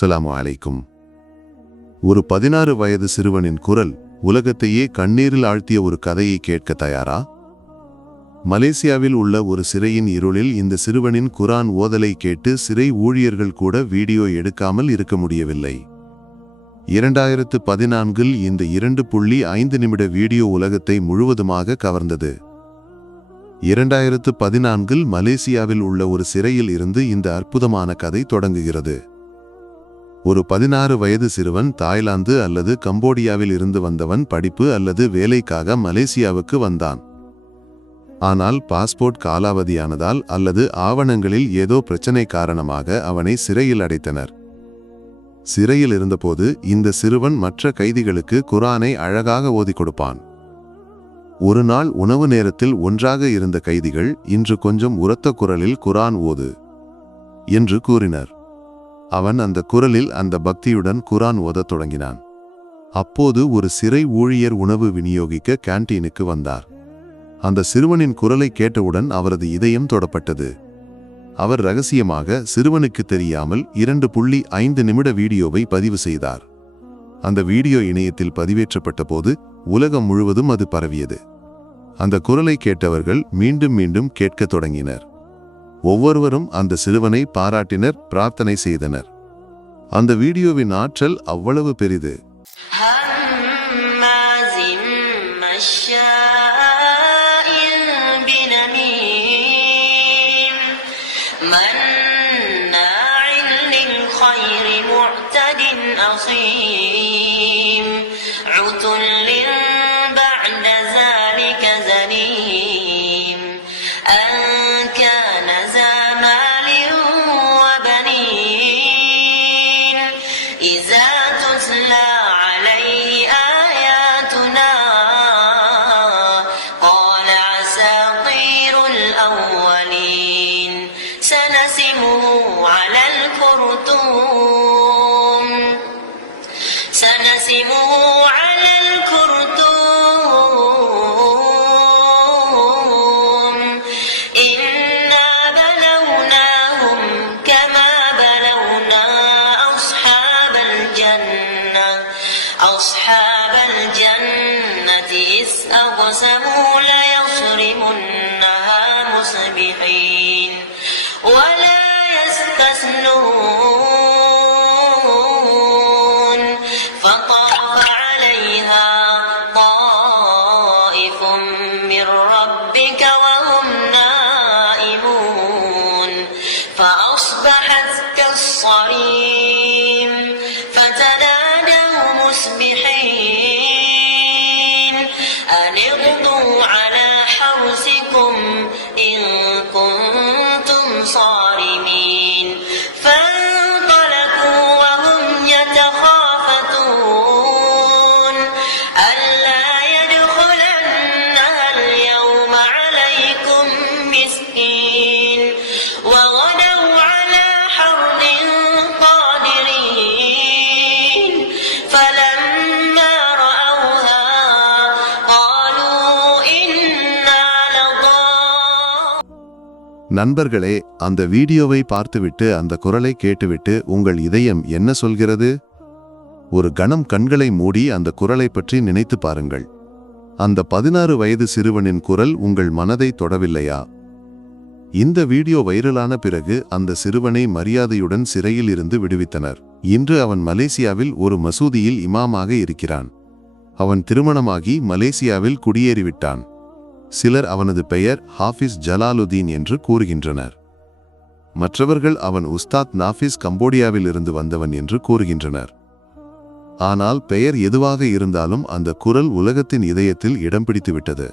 அஸ்ஸலாமு அலைக்கும். ஒரு 16 வயது சிறுவனின் குரல் உலகத்தையே கண்ணீரில் ஆழ்த்திய ஒரு கதையை கேட்க தயாரா? மலேசியாவில் உள்ள ஒரு சிறையின் இருளில் இந்த சிறுவனின் குரான் ஓதலை கேட்டு சிறை ஊழியர்கள் கூட வீடியோ எடுக்காமல் இருக்க முடியவில்லை. 2014இல் இந்த 2.5 நிமிட வீடியோ உலகத்தை முழுவதுமாக கவர்ந்தது. 2014இல் மலேசியாவில் உள்ள ஒரு சிறையில் இருந்து இந்த அற்புதமான கதை தொடங்குகிறது. ஒரு 16 வயது சிறுவன் தாய்லாந்து அல்லது கம்போடியாவில் இருந்து வந்தவன். படிப்பு அல்லது வேலைக்காக மலேசியாவுக்கு வந்தான். ஆனால் பாஸ்போர்ட் காலாவதியானதால் அல்லது ஆவணங்களில் ஏதோ பிரச்சனை காரணமாக அவனை சிறையில் அடைத்தனர். சிறையில் இருந்தபோது இந்த சிறுவன் மற்ற கைதிகளுக்கு குரானை அழகாக ஓதிக் கொடுப்பான். ஒரு நாள் உணவு நேரத்தில் ஒன்றாக இருந்த கைதிகள், இன்று கொஞ்சம் உரத்த குரலில் குரான் ஓது என்று கூறினர். அவன் அந்த குரலில் அந்த பக்தியுடன் குரான் ஓதத் தொடங்கினான். அப்போது ஒரு சிறை ஊழியர் உணவு விநியோகிக்க கேண்டீனுக்கு வந்தார். அந்த சிறுவனின் குரலை கேட்டவுடன் அவரது இதயம் தொடப்பட்டது. அவர் ரகசியமாக சிறுவனுக்கு தெரியாமல் 2.5 நிமிட வீடியோவை பதிவு செய்தார். அந்த வீடியோ இணையத்தில் பதிவேற்றப்பட்ட போது உலகம் முழுவதும் அது பரவியது. அந்த குரலை கேட்டவர்கள் மீண்டும் மீண்டும் கேட்கத் தொடங்கினர். ஒவ்வொருவரும் அந்த சிறுவனை பாராட்டினர், பிரார்த்தனை செய்தனர். அந்த வீடியோவின் ஆற்றல் அவ்வளவு பெரிது. أصحاب الجنة إذ أقسموا ليصرمنها مصبحين ولا يستثنون فطاف عليها طائف من ربك وهم نائمون فأصبحت كالصريم فتنادوا مصبحين أن اغدوا على حرثكم إن كنتم صارمين فانطلقوا وهم يتخافتون ألا يدخلنها اليوم عليكم مسكين وغدوا على حرد قادرين فلما رأوها قالوا إنا நண்பர்களே, அந்த வீடியோவை பார்த்துவிட்டு அந்த குரலை கேட்டுவிட்டு உங்கள் இதயம் என்ன சொல்கிறது? ஒரு கணம் கண்களை மூடி அந்த குரலை பற்றி நினைத்து பாருங்கள். அந்த 16 வயது சிறுவனின் குரல் உங்கள் மனதை தொடவில்லையா? இந்த வீடியோ வைரலான பிறகு அந்த சிறுவனை மரியாதையுடன் சிறையில் இருந்து விடுவித்தனர். இன்று அவன் மலேசியாவில் ஒரு மசூதியில் இமாமாக இருக்கிறான். அவன் திருமணமாகி மலேசியாவில் குடியேறிவிட்டான். சிலர் அவனது பெயர் ஹாஃபிஸ் ஜலாலுதீன் என்று கூறுகின்றனர். மற்றவர்கள் அவன் உஸ்தாத் நாஃபிஸ் கம்போடியாவில் இருந்து வந்தவன் என்று கூறுகின்றனர். ஆனால் பெயர் எதுவாக இருந்தாலும் அந்த குரல் உலகத்தின் இதயத்தில் இடம் பிடித்துவிட்டது.